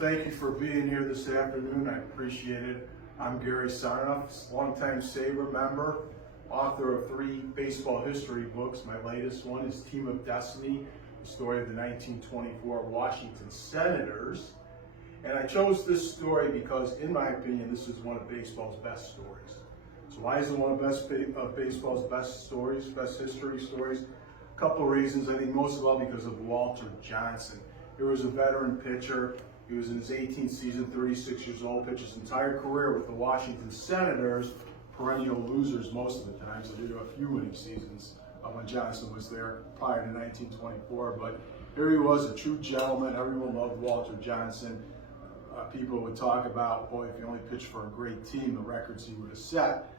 Thank you for being here this afternoon. I appreciate it. I'm Gary Sarnoff, longtime SABR member, author of 3 baseball history books. My latest one is Team of Destiny, the story of the 1924 Washington Senators. And I chose this story because, in my opinion, this is one of baseball's best stories. So why is it one of baseball's best stories, best history stories? A couple of reasons. I think most of all because of Walter Johnson. He was a veteran pitcher. He was in his 18th season, 36 years old, pitched his entire career with the Washington Senators, perennial losers most of the time, so they did a few winning seasons when Johnson was there prior to 1924. But here he was, a true gentleman. Everyone loved Walter Johnson. People would talk about, boy, if he only pitched for a great team, the records he would have set.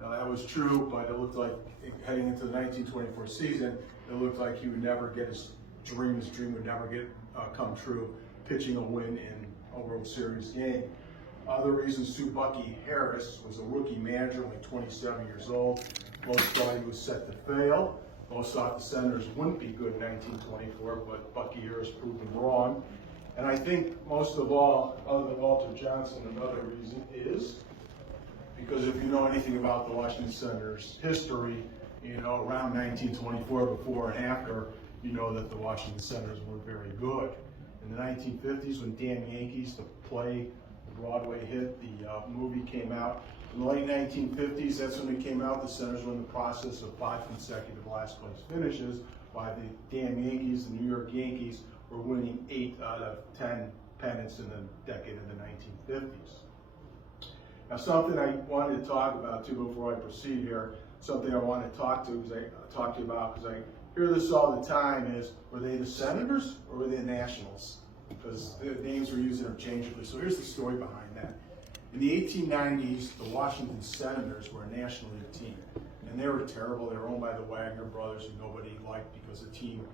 That was true, but it looked like heading into the 1924 season, it looked like he would never get his dream would never come true, pitching a win in a World Series game. Other reasons too, Bucky Harris was a rookie manager, only 27 years old. Most thought he was set to fail. Most thought the Senators wouldn't be good in 1924, but Bucky Harris proved them wrong. And I think most of all, other than Walter Johnson, another reason is because if you know anything about the Washington Senators' history, around 1924, before and after, you know that the Washington Senators were very good. In the 1950s, when Damn Yankees, the play, the Broadway hit, the movie came out. In the late 1950s, that's when it came out. The Senators were in the process of 5 consecutive last place finishes, while the Damn Yankees, the New York Yankees, were winning 8 out of 10 pennants in the decade of the 1950s. Now, something I wanted to talk about too before I proceed here, something I want to talk to you about because I hear this all the time is, were they the Senators or were they the Nationals? Because the names were used interchangeably. So here's the story behind that. In the 1890s, the Washington Senators were a National League team. And they were terrible. They were owned by the Wagner brothers, who nobody liked because the team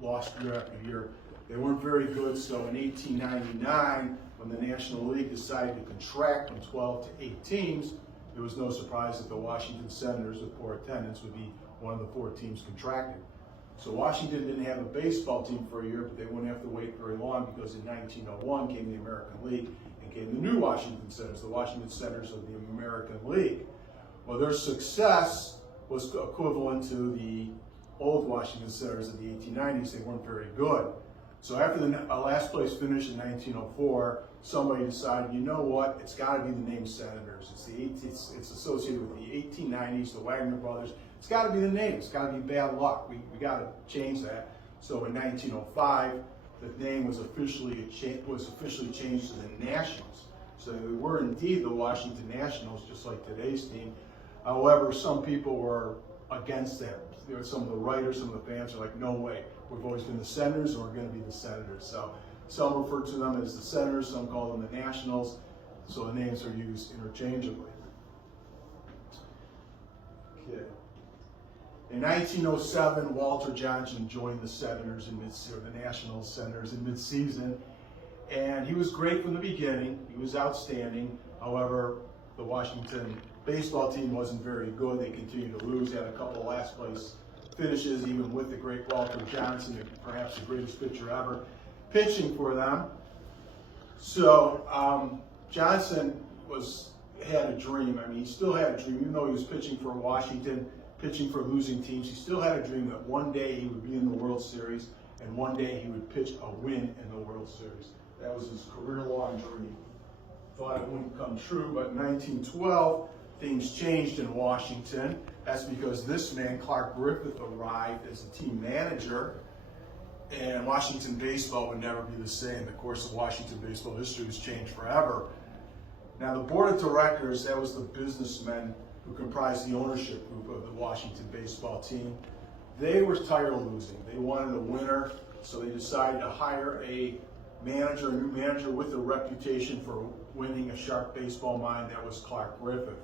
lost year after year. They weren't very good. So in 1899, when the National League decided to contract from 12 to 8 teams, it was no surprise that the Washington Senators, with poor attendance, would be one of the 4 teams contracted. So Washington didn't have a baseball team for a year, but they wouldn't have to wait very long because in 1901 came the American League and came the new Washington Senators, the Washington Senators of the American League. Well, their success was equivalent to the old Washington Senators of the 1890s. They weren't very good. So after the last place finish in 1904, somebody decided, you know what, it's got to be the name Senators. It's associated with the 1890s, the Wagner brothers. It's got to be the name. It's got to be bad luck. We got to change that. So in 1905, the name was officially changed to the Nationals. So they were indeed the Washington Nationals, just like today's team. However, some people were against that. There were some of the writers, some of the fans are like, no way. We've always been the Senators, and we're going to be the Senators. So some refer to them as the Senators, some call them the Nationals. So the names are used interchangeably. Okay. In 1907, Walter Johnson joined the Senators the National Senators in mid-season, and he was great from the beginning. He was outstanding. However, the Washington baseball team wasn't very good. They continued to lose. They had a couple of last place finishes, even with the great Walter Johnson, perhaps the greatest pitcher ever, pitching for them. So Johnson had a dream. I mean, he still had a dream, even though he was pitching for Washington, pitching for losing teams. He still had a dream that one day he would be in the World Series and one day he would pitch a win in the World Series. That was his career-long dream. Thought it wouldn't come true, but in 1912, things changed in Washington. That's because this man, Clark Griffith, arrived as the team manager, and Washington baseball would never be the same. The course of Washington baseball history was changed forever. Now, the board of directors, that was the businessmen who comprised the ownership group of the Washington baseball team. They were tired of losing. They wanted a winner, so they decided to hire a new manager with a reputation for winning, a sharp baseball mind. That was Clark Griffith.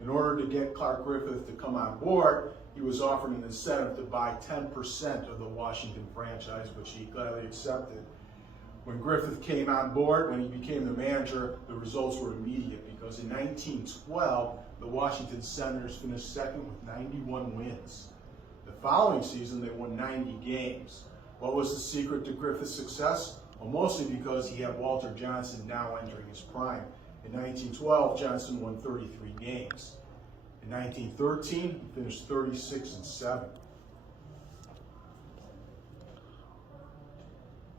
In order to get Clark Griffith to come on board, he was offered an incentive to buy 10% of the Washington franchise, which he gladly accepted. When Griffith came on board, when he became the manager, the results were immediate because in 1912, the Washington Senators finished second with 91 wins. The following season, they won 90 games. What was the secret to Griffith's success? mostly because he had Walter Johnson now entering his prime. In 1912, Johnson won 33 games. In 1913, he finished 36-7.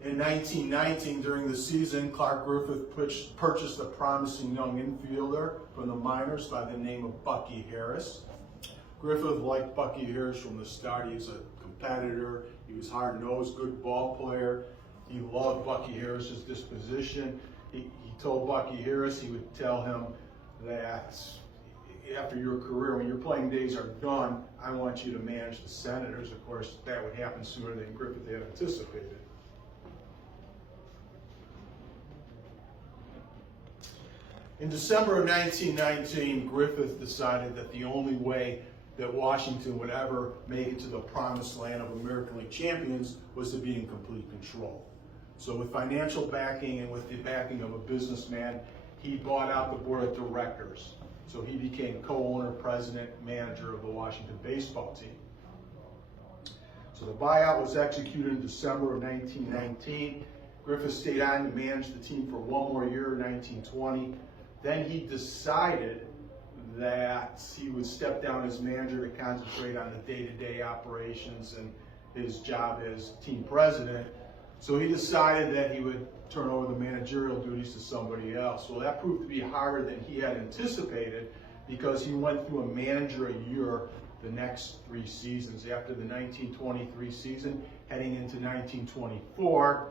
In 1919, during the season, Clark Griffith purchased a promising young infielder from the minors by the name of Bucky Harris. Griffith liked Bucky Harris from the start. He was a competitor. He was hard-nosed, good ball player. He loved Bucky Harris's disposition. He told Bucky Harris he would tell him that after your career, when your playing days are done, I want you to manage the Senators. Of course, that would happen sooner than Griffith had anticipated. In December of 1919, Griffith decided that the only way that Washington would ever make it to the promised land of American League champions was to be in complete control. So with financial backing and with the backing of a businessman, he bought out the board of directors. So he became co-owner, president, manager of the Washington baseball team. So the buyout was executed in December of 1919. Griffith stayed on to manage the team for one more year in 1920. Then he decided that he would step down as manager to concentrate on the day-to-day operations and his job as team president. So he decided that he would turn over the managerial duties to somebody else. Well, that proved to be harder than he had anticipated because he went through a manager a year the next 3 seasons. After the 1923 season, heading into 1924,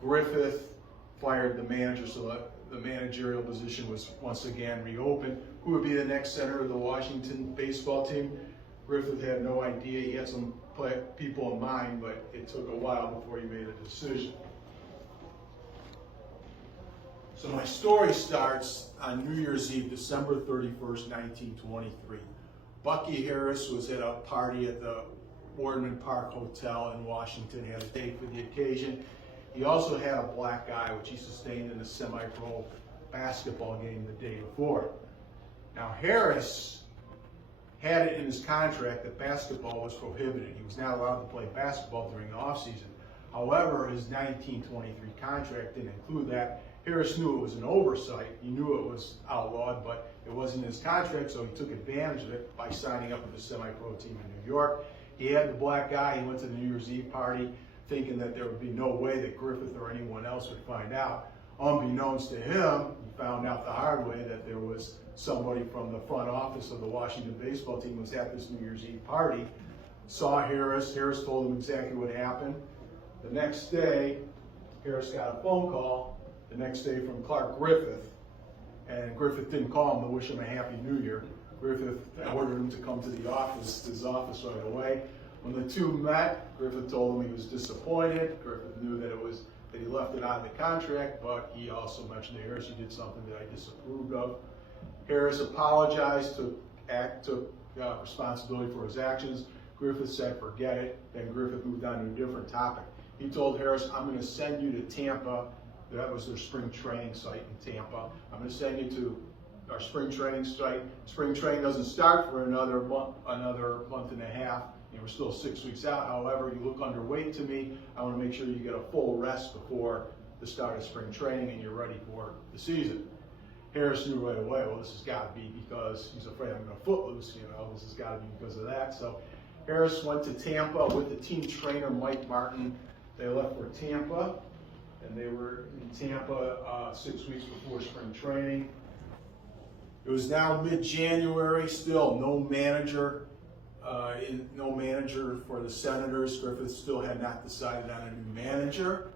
Griffith fired the manager, so the managerial position was once again reopened. Who would be the next center of the Washington baseball team? Griffith had no idea. He had some people in mind, but it took a while before he made a decision. So my story starts on New Year's Eve, December 31st, 1923. Bucky Harris was at a party at the Boardman Park Hotel in Washington, had a date for the occasion. He also had a black eye, which he sustained in a semi-pro basketball game the day before. Now, Harris had it in his contract that basketball was prohibited. He was not allowed to play basketball during the offseason. However, his 1923 contract didn't include that. Harris knew it was an oversight. He knew it was outlawed, but it wasn't in his contract, so he took advantage of it by signing up with the semi-pro team in New York. He had the black eye. He went to the New Year's Eve party thinking that there would be no way that Griffith or anyone else would find out. Unbeknownst to him, he found out the hard way that there was somebody from the front office of the Washington baseball team was at this New Year's Eve party, saw Harris. Harris told him exactly what happened. The next day, Harris got a phone call, the next day from Clark Griffith, and Griffith didn't call him to wish him a Happy New Year. Griffith ordered him to come to his office right away. When the two met, Griffith told him he was disappointed. Griffith knew that he left it out of the contract, but he also mentioned to Harris, "You did something that I disapproved of." Harris apologized, took responsibility for his actions. Griffith said, "Forget it." Then Griffith moved on to a different topic. He told Harris, "I'm going to send you to Tampa." That was their spring training site in Tampa. "I'm going to send you to our spring training site. Spring training doesn't start for another month and a half. We're still 6 weeks out. However, you look underweight to me. I want to make sure you get a full rest before the start of spring training and you're ready for the season." Harris knew right away, well, this has got to be because he's afraid I'm going to footloose. This has got to be because of that. So Harris went to Tampa with the team trainer, Mike Martin. They left for Tampa, and they were in Tampa 6 weeks before spring training. It was now mid-January, still no manager for the Senators. Griffith still had not decided on a new manager.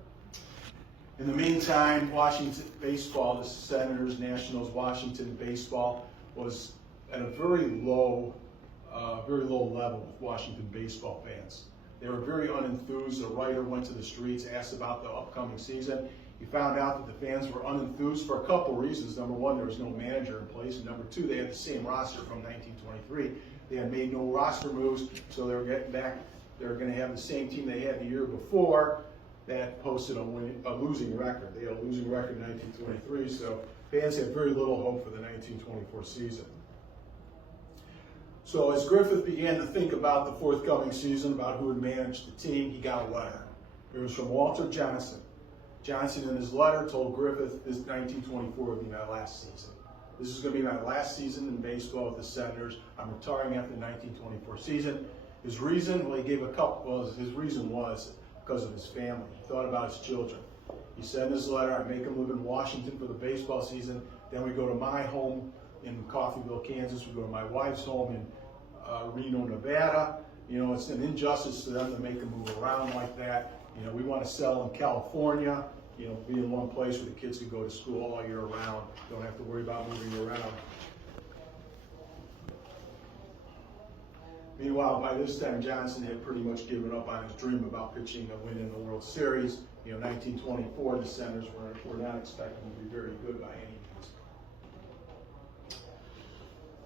In the meantime, Washington baseball, the Senators, Nationals, Washington baseball was at a very low level with Washington baseball fans. They were very unenthused. A writer went to the streets, asked about the upcoming season. He found out that the fans were unenthused for a couple reasons. Number one, there was no manager in place. And number two, they had the same roster from 1923. They had made no roster moves, so they were getting back. They were going to have the same team they had the year before that posted a losing record. They had a losing record in 1923, so fans had very little hope for the 1924 season. So as Griffith began to think about the forthcoming season, about who would manage the team, he got a letter. It was from Walter Johnson. Johnson, in his letter, told Griffith this 1924 would be my last season. This is going to be my last season in baseball with the Senators. I'm retiring after the 1924 season. His reason, well, he gave a couple. Well, his reason was because of his family. He thought about his children. He said in his letter, I make them live in Washington for the baseball season. Then we go to my home in Coffeyville, Kansas. We go to my wife's home in Reno, Nevada. You know, it's an injustice to them to make them move around like that. You know, we want to settle in California, you know, be in one place where the kids can go to school all year round. Don't have to worry about moving around. Meanwhile, by this time, Johnson had pretty much given up on his dream about pitching a win in the World Series. You know, 1924, the Senators were not expecting to be very good by any means.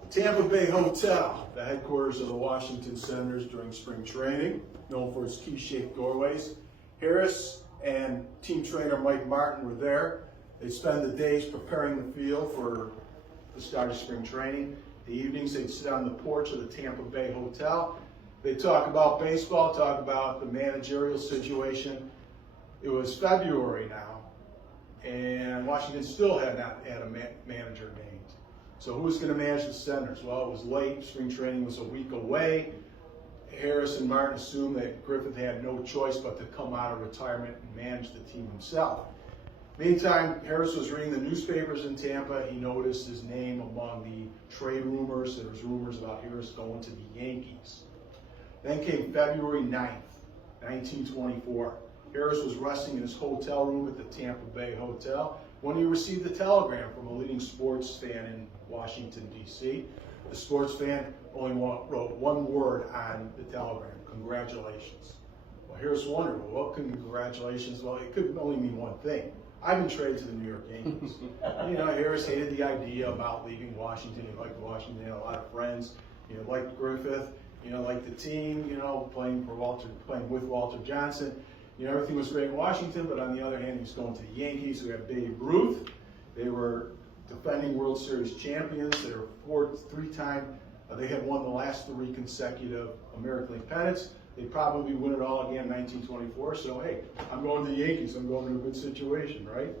The Tampa Bay Hotel, the headquarters of the Washington Senators during spring training, known for its key-shaped doorways. Harris and team trainer Mike Martin were there. They'd spend the days preparing the field for the start of spring training. The evenings, they'd sit on the porch of the Tampa Bay Hotel. They'd talk about baseball, talk about the managerial situation. It was February now, and Washington still had not had a manager named. So who was going to manage the Senators? Well, it was late. Spring training was a week away. Harris and Martin assumed that Griffith had no choice but to come out of retirement and manage the team himself. Meantime, Harris was reading the newspapers in Tampa. He noticed his name among the trade rumors. There was rumors about Harris going to the Yankees. Then came February 9th, 1924. Harris was resting in his hotel room at the Tampa Bay Hotel when he received a telegram from a leading sports fan in Washington, D.C. The sports fan only wrote one word on the telegram: congratulations. Well, Harris wondered, well, what could congratulations? Well, it could only mean one thing. I've been traded to the New York Yankees. You know, Harris hated the idea about leaving Washington. He liked Washington, he had a lot of friends. You know, liked Griffith, you know, liked the team, you know, playing with Walter Johnson. You know, everything was great in Washington, but on the other hand, he was going to the Yankees, who had Babe Ruth. They were defending World Series champions. They were they had won the last 3 consecutive American League pennants. They'd probably win it all again in 1924. So, hey, I'm going to the Yankees. I'm going to a good situation, right?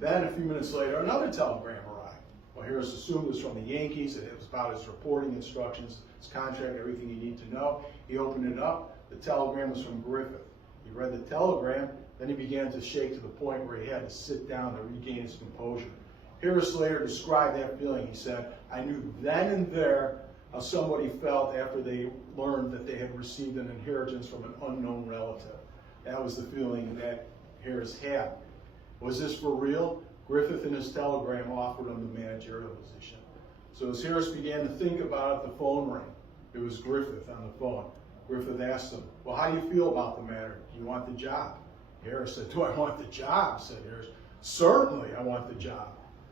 Then, a few minutes later, another telegram arrived. Well, Harris assumed it was from the Yankees. It was about his reporting instructions, his contract, everything you need to know. He opened it up. The telegram was from Griffith. He read the telegram, then he began to shake to the point where he had to sit down to regain his composure. Harris later described that feeling. He said, I knew then and there how somebody felt after they learned that they had received an inheritance from an unknown relative. That was the feeling that Harris had. Was this for real? Griffith in his telegram offered him the managerial position. So as Harris began to think about it, the phone rang. It was Griffith on the phone. Griffith asked him, well, how do you feel about the matter? Do you want the job? Harris said, do I want the job? Said Harris. Certainly I want the job.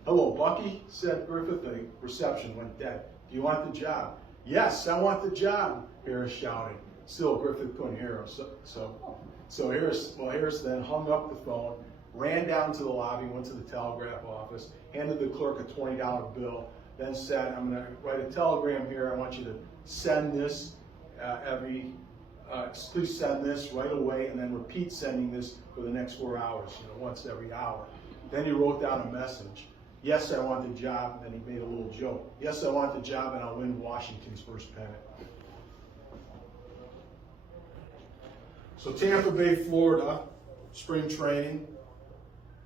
Hello, Bucky, said Griffith. The reception went dead. Do you want the job? Yes, I want the job, Harris shouted. Still, Griffith couldn't hear him. So Harris then hung up the phone, ran down to the lobby, went to the telegraph office, handed the clerk a $20 bill, then said, I'm going to write a telegram here. I want you to send this please send this right away, and then repeat sending this for the next 4 hours, you know, once every hour. Then he wrote down a message. Yes, I want the job. And then he made a little joke. Yes, I want the job, and I'll win Washington's first pennant. So Tampa Bay, Florida, spring training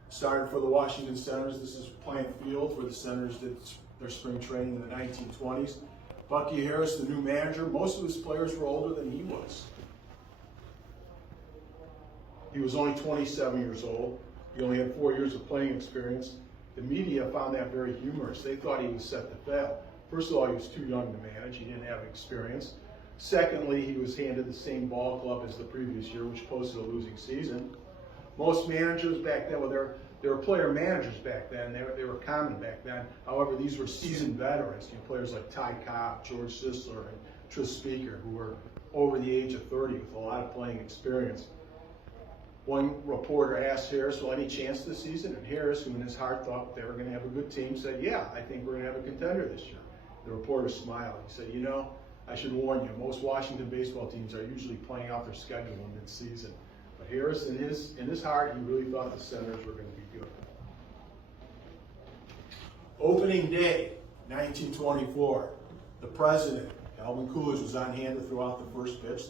started for the Washington Senators. This is Plant Field where the Senators did their spring training in the 1920s. Bucky Harris, the new manager, most of his players were older than he was. He was only 27 years old. He only had 4 years of playing experience. The media found that very humorous. They thought he was set to fail. First of all, he was too young to manage. He didn't have experience. Secondly, he was handed the same ball club as the previous year, which posted a losing season. Most managers back then, well, there were player managers back then. They were common back then. However, these were seasoned veterans, you know, players like Ty Cobb, George Sisler, and Tris Speaker, who were over the age of 30 with a lot of playing experience. One reporter asked Harris, well, any chance this season? And Harris, who in his heart thought they were going to have a good team, said, yeah, I think we're going to have a contender this year. The reporter smiled. He said, you know, I should warn you, most Washington baseball teams are usually playing out their schedule in mid-season. But But Harris, in his heart, he really thought the Senators were going to be good. Opening day, 1924. The president, Calvin Coolidge, was on hand to throw out the first pitch.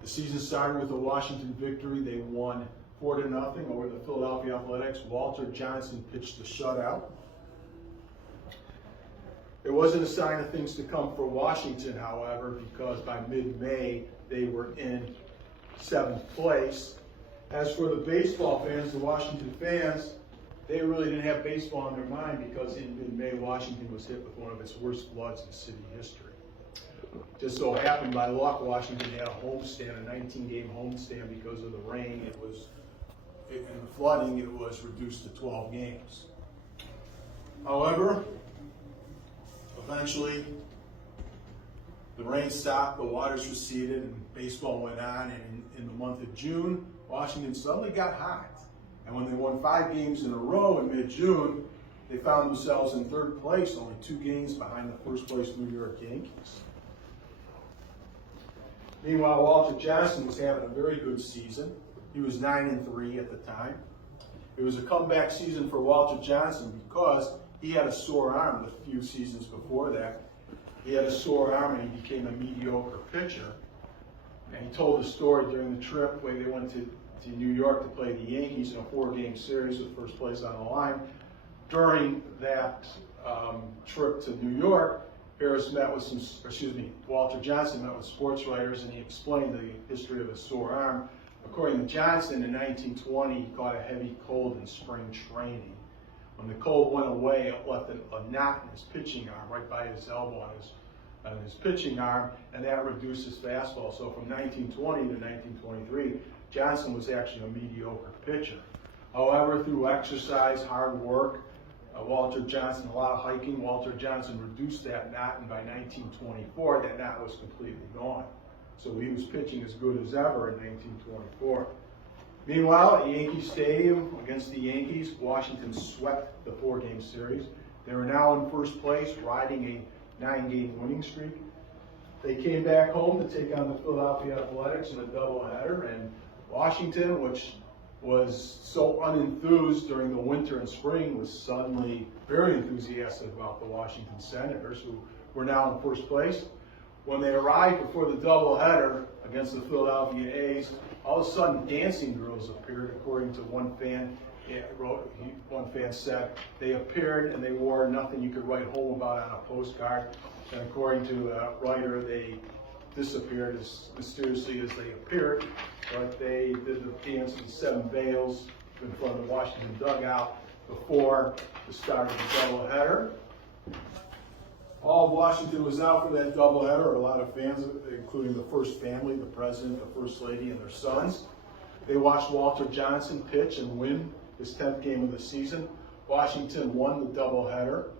The season started with a Washington victory. They won 4-0 over the Philadelphia Athletics. Walter Johnson pitched the shutout. It wasn't a sign of things to come for Washington, however, because by mid-May, they were in 7th place. As for the baseball fans, the Washington fans, they really didn't have baseball on their mind because in mid-May, Washington was hit with one of its worst floods in city history. Just so happened, by luck, Washington had a homestand, a 19-game homestand because of the rain. And the flooding, it was reduced to 12 games. However, eventually, the rain stopped, the waters receded, and baseball went on. And in the month of June, Washington suddenly got hot. And when they won 5 games in a row in mid-June, they found themselves in 3rd place, only 2 games behind the first place New York Yankees. Meanwhile, Walter Johnson was having a very good season. He was 9-3 at the time. It was a comeback season for Walter Johnson because he had a sore arm the few seasons before that. He had a sore arm and he became a mediocre pitcher. And he told the story during the trip when they went to New York to play the Yankees in a 4-game series with first place on the line. During that trip to New York, Walter Johnson met with sports writers and he explained the history of his sore arm. According to Johnson, in 1920, he caught a heavy cold in spring training. When the cold went away, it left a knot in his pitching arm, right by his elbow on his pitching arm, and that reduced his fastball. So from 1920 to 1923, Johnson was actually a mediocre pitcher. However, through exercise, hard work, a lot of hiking, Walter Johnson reduced that knot, and by 1924, that knot was completely gone. So he was pitching as good as ever in 1924. Meanwhile, at Yankee Stadium against the Yankees, Washington swept the 4-game series. They were now in first place, riding a 9-game winning streak. They came back home to take on the Philadelphia Athletics in a doubleheader, and Washington, which was so unenthused during the winter and spring, was suddenly very enthusiastic about the Washington Senators, who were now in first place. When they arrived before the doubleheader against the Philadelphia A's, all of a sudden dancing girls appeared, according to one fan. One fan said they appeared and they wore nothing you could write home about on a postcard. And according to a writer, they disappeared as mysteriously as they appeared. But they did the dance in 7 veils in front of the Washington dugout before the start of the doubleheader. All of Washington was out for that doubleheader. A lot of fans, including the first family, the president, the first lady, and their sons. They watched Walter Johnson pitch and win his 10th game of the season. Washington won the doubleheader.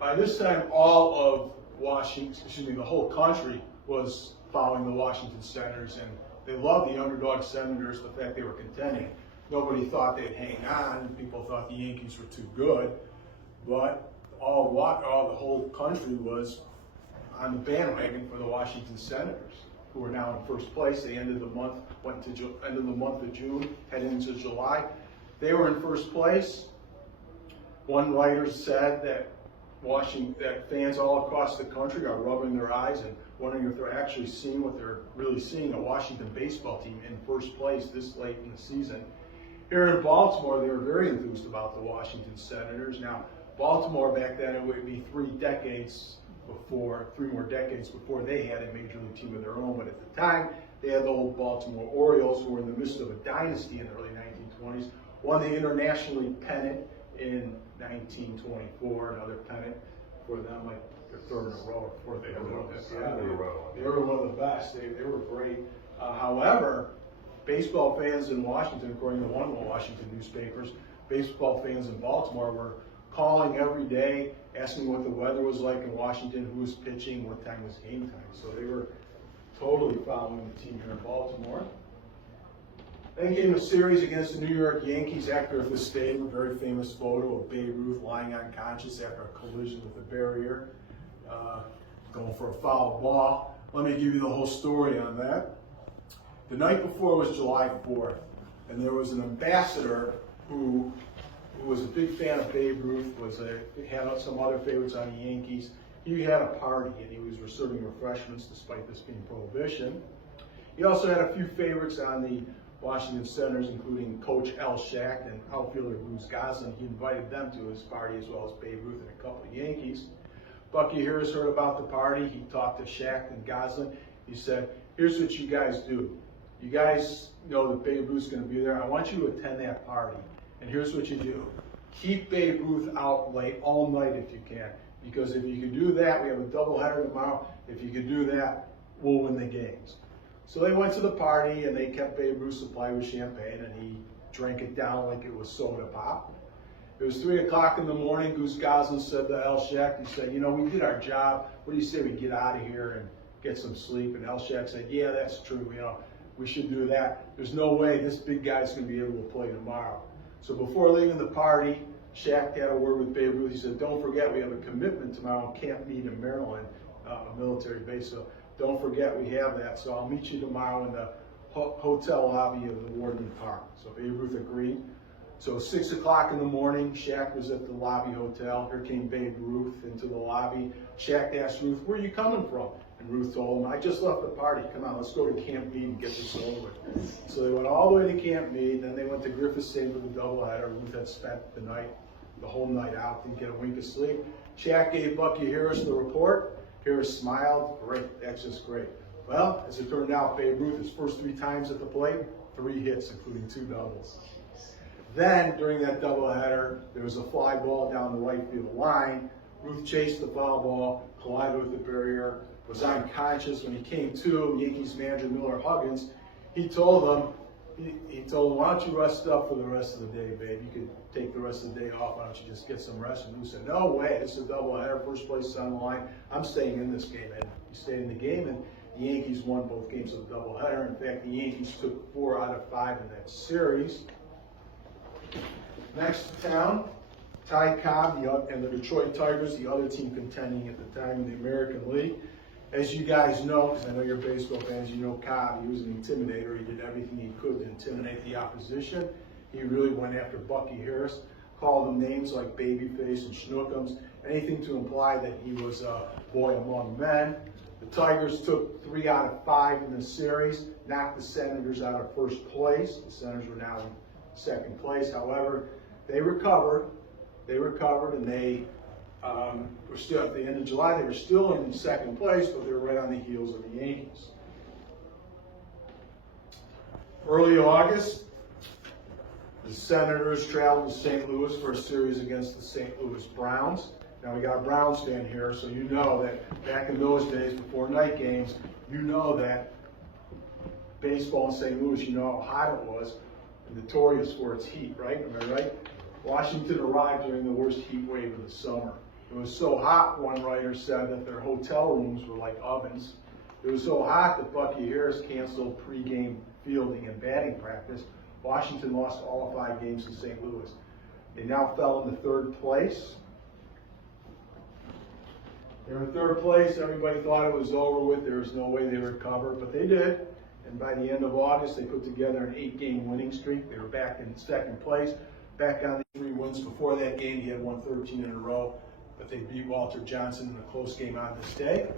By this time, all of the whole country was following the Washington Senators, and they loved the underdog Senators, the fact they were contending. Nobody thought they'd hang on. People thought the Yankees were too good, but the whole country was on the bandwagon for the Washington Senators, who are now in first place. They ended the month, ended the month of June, heading into July. They were in first place. One writer said that fans all across the country are rubbing their eyes and wondering if they're actually seeing what they're really seeing, a Washington baseball team in first place this late in the season. Here in Baltimore, they were very enthused about the Washington Senators. Now, Baltimore back then, it would be 3 more decades before they had a major league team of their own. But at the time, they had the old Baltimore Orioles, who were in the midst of a dynasty in the early 1920s, won the International League pennant in 1924, another pennant for them, like their 3rd in a row, or 4th in a row. They were one of the best. They were great. However, baseball fans in Washington, according to one of the Washington newspapers, baseball fans in Baltimore were calling every day, asking what the weather was like in Washington, who was pitching, what time was game time. So they were totally following the team here in Baltimore. Then came a series against the New York Yankees after this stadium, a very famous photo of Babe Ruth lying unconscious after a collision with the barrier. going for a foul ball. Let me give you the whole story on that. The night before was July 4th, and there was an ambassador who was a big fan of Babe Ruth, had some other favorites on the Yankees. He had a party, and he was serving refreshments despite this being prohibition. He also had a few favorites on the Washington Senators, including Coach Al Schacht and outfielder Bruce Goslin. He invited them to his party, as well as Babe Ruth and a couple of Yankees. Bucky Harris heard about the party. He talked to Schacht and Goslin. He said, "Here's what you guys do. You guys know that Babe Ruth's going to be there. I want you to attend that party. And here's what you do. Keep Babe Ruth out late all night if you can. Because if you can do that, we have a doubleheader tomorrow. If you can do that, we'll win the games." So they went to the party, and they kept Babe Ruth supplied with champagne, and he drank it down like it was soda pop. It was 3 o'clock in the morning. Goose Goslin said to Al Schacht, he said, "You know, we did our job. What do you say we get out of here and get some sleep?" And Al Schacht said, "Yeah, that's true. You know, we should do that. There's no way this big guy's going to be able to play tomorrow." So before leaving the party, Schacht had a word with Babe Ruth. He said, "Don't forget, we have a commitment tomorrow in Camp Meade in Maryland, a military base. So don't forget we have that. So I'll meet you tomorrow in the hotel lobby of the Warden Park." So Babe Ruth agreed. So 6 o'clock in the morning, Schacht was at the lobby hotel. Here came Babe Ruth into the lobby. Schacht asked Ruth, "Where are you coming from?" And Ruth told him, "I just left the party. Come on, let's go to Camp Meade and get this over with." So they went all the way to Camp Meade. Then they went to Griffith Stadium for the doubleheader. Ruth had spent the whole night out, didn't get a wink of sleep. Schacht gave Bucky Harris the report. Harris smiled. "Great, that's just great." Well, as it turned out, Babe Ruth, his first 3 times at the plate, 3 hits, including 2 doubles. Then, during that doubleheader, there was a fly ball down the right field line. Ruth chased the foul ball, collided with the barrier, was unconscious. When he came to, Yankees manager Miller Huggins, he told him, "Why don't you rest up for the rest of the day, babe? You could take the rest of the day off. Why don't you just get some rest?" And Ruth said, "No way, this is a doubleheader, first place is on the line. I'm staying in this game." And he stayed in the game, and the Yankees won both games of the doubleheader. In fact, the Yankees took 4 out of 5 in that series. Next to town, Ty Cobb and the Detroit Tigers, the other team contending at the time in the American League. As you guys know, because I know you're baseball fans, you know Cobb, he was an intimidator. He did everything he could to intimidate the opposition. He really went after Bucky Harris, called him names like Babyface and Schnookums, anything to imply that he was a boy among men. The Tigers took 3 out of 5 in the series, knocked the Senators out of first place. The Senators were now in second place. However, they recovered, and they were still, at the end of July, they were still in second place, but they were right on the heels of the Yankees. Early August, the Senators traveled to St. Louis for a series against the St. Louis Browns. Now, we got a Browns fan here, so you know that back in those days, before night games, you know that baseball in St. Louis, you know how hot it was, and notorious for its heat, right? Am I right? Washington arrived during the worst heat wave of the summer. It was so hot, one writer said, that their hotel rooms were like ovens. It was so hot that Bucky Harris canceled pregame fielding and batting practice. Washington lost all 5 games in St. Louis. They now fell into 3rd place. They were in 3rd place. Everybody thought it was over with. There was no way they would recover, but they did. And by the end of August, they put together an 8-game winning streak. They were back in 2nd place. Back on the 3 wins before that game, he had won 13 in a row, but they beat Walter Johnson in a close game on this day.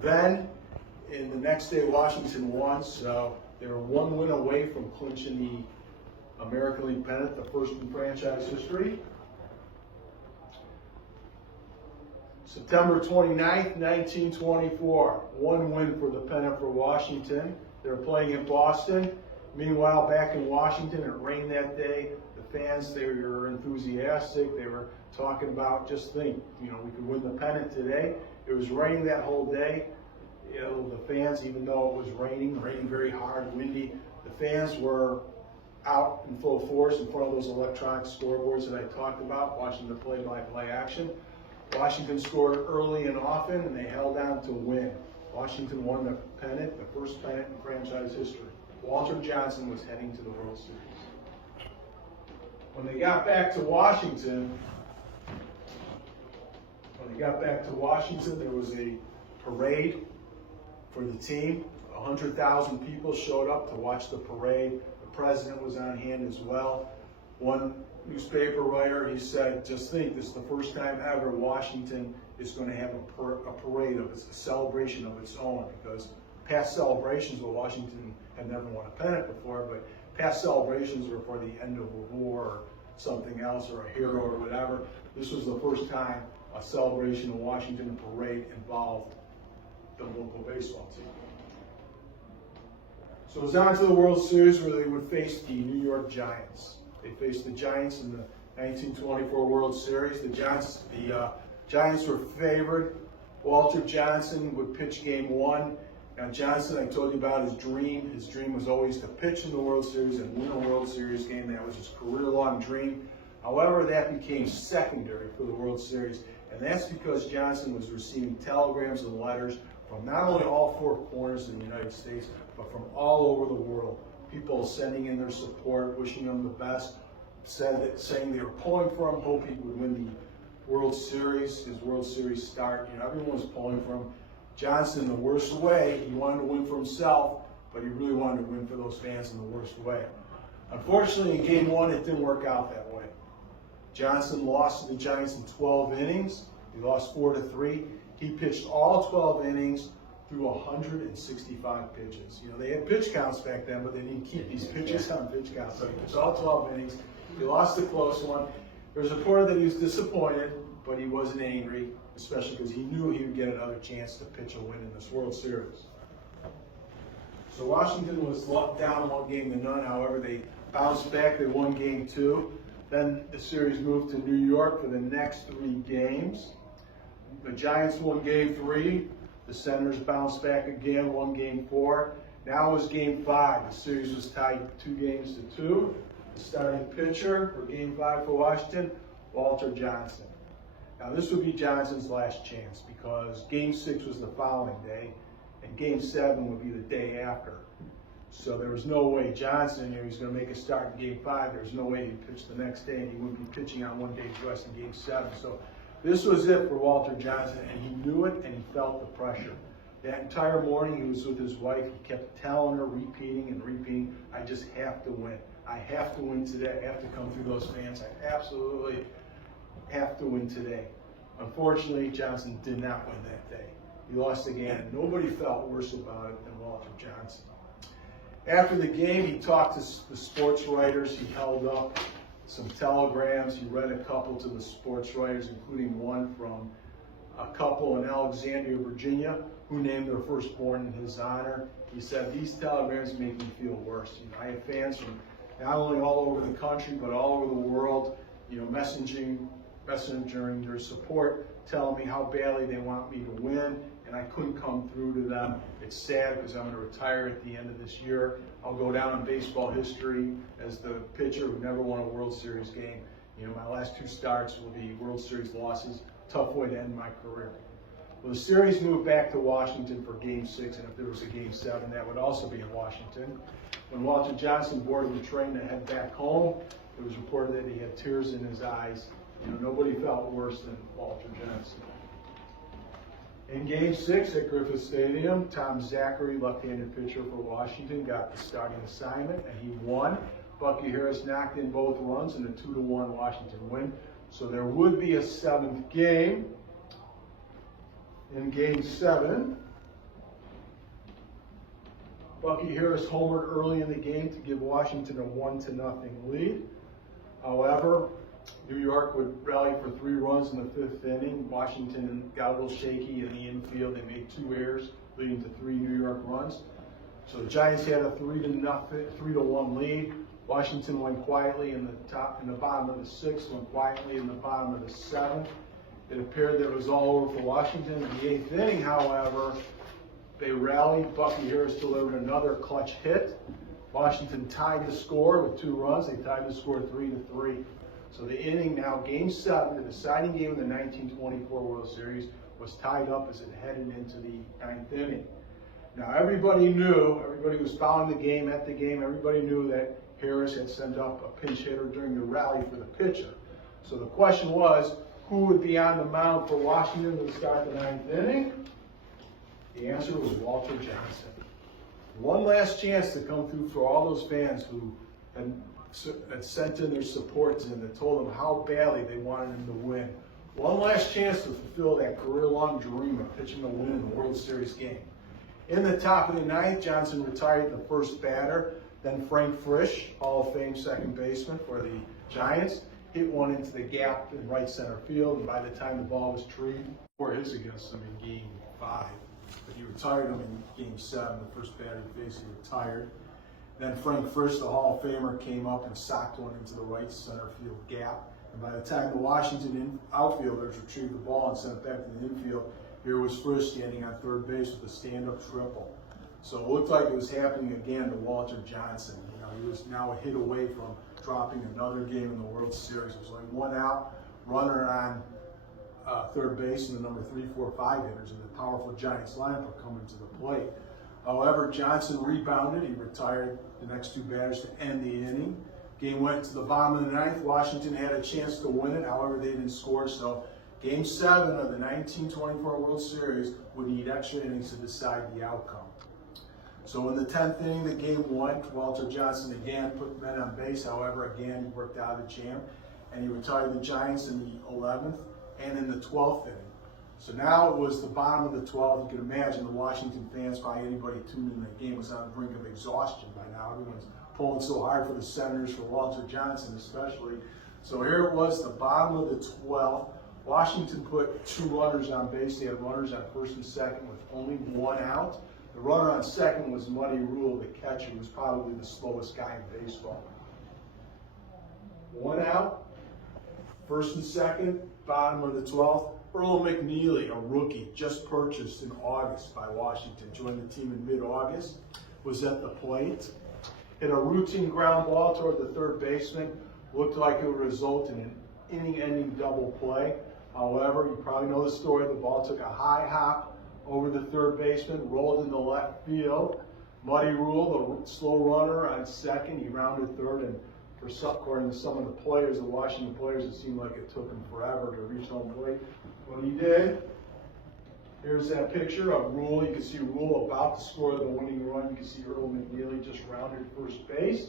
Then, in the next day, Washington won, so they were 1 win away from clinching the American League pennant, the first in franchise history. September 29th, 1924, 1 win for the pennant for Washington. They were playing in Boston. Meanwhile, back in Washington, it rained that day. The fans, they were enthusiastic. They were talking about, just think, you know, we could win the pennant today. It was raining that whole day. You know, the fans, even though it was raining very hard, windy, the fans were out in full force in front of those electronic scoreboards that I talked about, watching the play-by-play action. Washington scored early and often, and they held on to win. Washington won the pennant, the first pennant in franchise history. Walter Johnson was heading to the World Series. When they got back to Washington, there was a parade for the team. 100,000 people showed up to watch the parade. The president was on hand as well. One newspaper writer, he said, just think, this is the first time ever Washington is going to have a parade of a celebration of its own, because past celebrations, well, Washington had never won a pennant before, but past celebrations were for the end of a war or something else, or a hero or whatever. This was the first time a celebration of Washington parade involved the local baseball team. So it was on to the World Series, where they would face the New York Giants. They faced the Giants in the 1924 World Series. The Giants were favored. Walter Johnson would pitch game one. Now Johnson, I told you about his dream. His dream was always to pitch in the World Series and win a World Series game. That was his career-long dream. However, that became secondary for the World Series, and that's because Johnson was receiving telegrams and letters from not only all four corners of the United States, but from all over the world. People sending in their support, wishing him the best, saying they were pulling for him, hoping he would win the World Series, his World Series start. You know, everyone was pulling for him. Johnson, the worst way, he wanted to win for himself, but he really wanted to win for those fans in the worst way. Unfortunately, in game one, it didn't work out that way. Johnson lost to the Giants in 12 innings. He lost 4-3. He pitched all 12 innings through 165 pitches. You know, they had pitch counts back then, but they didn't keep these pitches on pitch counts. So he pitched all 12 innings. He lost a close one. There was a reporter that he was disappointed, but he wasn't angry, especially because he knew he would get another chance to pitch a win in this World Series. So Washington was down 1-0. However, they bounced back. They won game two. Then the series moved to New York for the next 3 games. The Giants won game 3. The Senators bounced back again, won game 4. Now it was game 5. The series was tied 2-2. The starting pitcher for game 5 for Washington, Walter Johnson. Now this would be Johnson's last chance, because game 6 was the following day, and game 7 would be the day after. So there was no way Johnson, he was going to make a start in game 5. There was no way he'd pitch the next day, and he wouldn't be pitching on one day's rest in game 7. So this was it for Walter Johnson, and he knew it, and he felt the pressure. That entire morning, he was with his wife. He kept telling her, repeating and repeating, I just have to win. I have to win today. I have to come through those fans. I absolutely have to win today. Unfortunately, Johnson did not win that day. He lost again, and nobody felt worse about it than Walter Johnson. After the game, he talked to the sports writers. He held up some telegrams. He read a couple to the sports writers, including one from a couple in Alexandria, Virginia, who named their firstborn in his honor. He said, these telegrams make me feel worse. You know, I have fans from not only all over the country, but all over the world, you know, messaging their support, telling me how badly they want me to win, and I couldn't come through to them. It's sad, because I'm going to retire at the end of this year. I'll go down in baseball history as the pitcher who never won a World Series game. You know, my last 2 starts will be World Series losses. Tough way to end my career. Well, the series moved back to Washington for game 6, and if there was a game 7, that would also be in Washington. When Walter Johnson boarded the train to head back home, it was reported that he had tears in his eyes. You know, nobody felt worse than Walter Johnson. In game 6 at Griffith Stadium, Tom Zachary, left-handed pitcher for Washington, got the starting assignment, and he won. Bucky Harris knocked in both runs in a 2-1 Washington win. So there would be a 7th game. In game 7, Bucky Harris homered early in the game to give Washington a 1-0 lead. However, New York would rally for 3 runs in the 5th inning. Washington got a little shaky in the infield. They made 2 errors, leading to 3 New York runs. So the Giants had a 3-1 lead. Washington went quietly in the bottom of the 6th, went quietly in the bottom of the 7th. It appeared that it was all over for Washington. In the 8th inning, however, they rallied. Bucky Harris delivered another clutch hit. Washington tied the score with 2 runs. They tied the score 3-3. So the inning now, game 7, the deciding game of the 1924 World Series, was tied up as it headed into the 9th inning. Now everybody knew, everybody who was following the game, at the game, everybody knew that Harris had sent up a pinch hitter during the rally for the pitcher. So the question was, who would be on the mound for Washington to start the 9th inning? The answer was Walter Johnson. One last chance to come through for all those fans who had sent in their support to him, that told him how badly they wanted him to win. One last chance to fulfill that career-long dream of pitching a win in the World Series game. In the top of the ninth, Johnson retired the first batter. Then Frank Frisch, Hall of Fame second baseman for the Giants, hit one into the gap in right center field, and by the time the ball was treed, 4 hits against him in Game 5. But he retired him in Game 7, the first batter he faced, he retired. Then Frank Frisch, the Hall of Famer, came up and socked one into the right center field gap. And by the time the Washington outfielders retrieved the ball and sent it back to the infield, here was Frisch standing on third base with a stand-up triple. So it looked like it was happening again to Walter Johnson. You know, he was now a hit away from dropping another game in the World Series. It was like 1 out, runner on third base, and the number 3, 4, 5 hitters in the powerful Giants lineup are coming to the plate. However, Johnson rebounded. He retired the next 2 batters to end the inning. Game went to the bottom of the ninth. Washington had a chance to win it. However, they didn't score. So Game 7 of the 1924 World Series would need extra innings to decide the outcome. So in the 10th inning, the game went. Walter Johnson again put men on base. However, again, he worked out of the jam, and he retired the Giants in the 11th and in the 12th inning. So now it was the bottom of the 12th. You can imagine the Washington fans, probably anybody tuned in the game, was on the brink of exhaustion by now. Everyone's pulling so hard for the Senators, for Walter Johnson especially. So here it was, the bottom of the 12th. Washington put 2 runners on base. They had runners on first and second with only 1 out. The runner on second was Muddy Rule, the catcher, who was probably the slowest guy in baseball. 1 out, first and second, bottom of the 12th. Earl McNeely, a rookie, just purchased in August by Washington, joined the team in mid-August, was at the plate. Hit a routine ground ball toward the third baseman. Looked like it would result in an inning-ending double play. However, you probably know the story. The ball took a high hop over the third baseman, rolled into left field. Muddy Rule, the slow runner on second, he rounded third, and according to some of the players, the Washington players, it seemed like it took him forever to reach home plate. When he did, here's that picture of Rule. You can see Rule about to score the winning run. You can see Earl McNeely just rounded first base.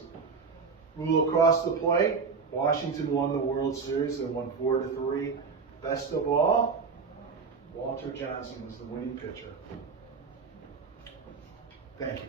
Rule across the plate. Washington won the World Series. They won 4-3. Best of all, Walter Johnson was the winning pitcher. Thank you.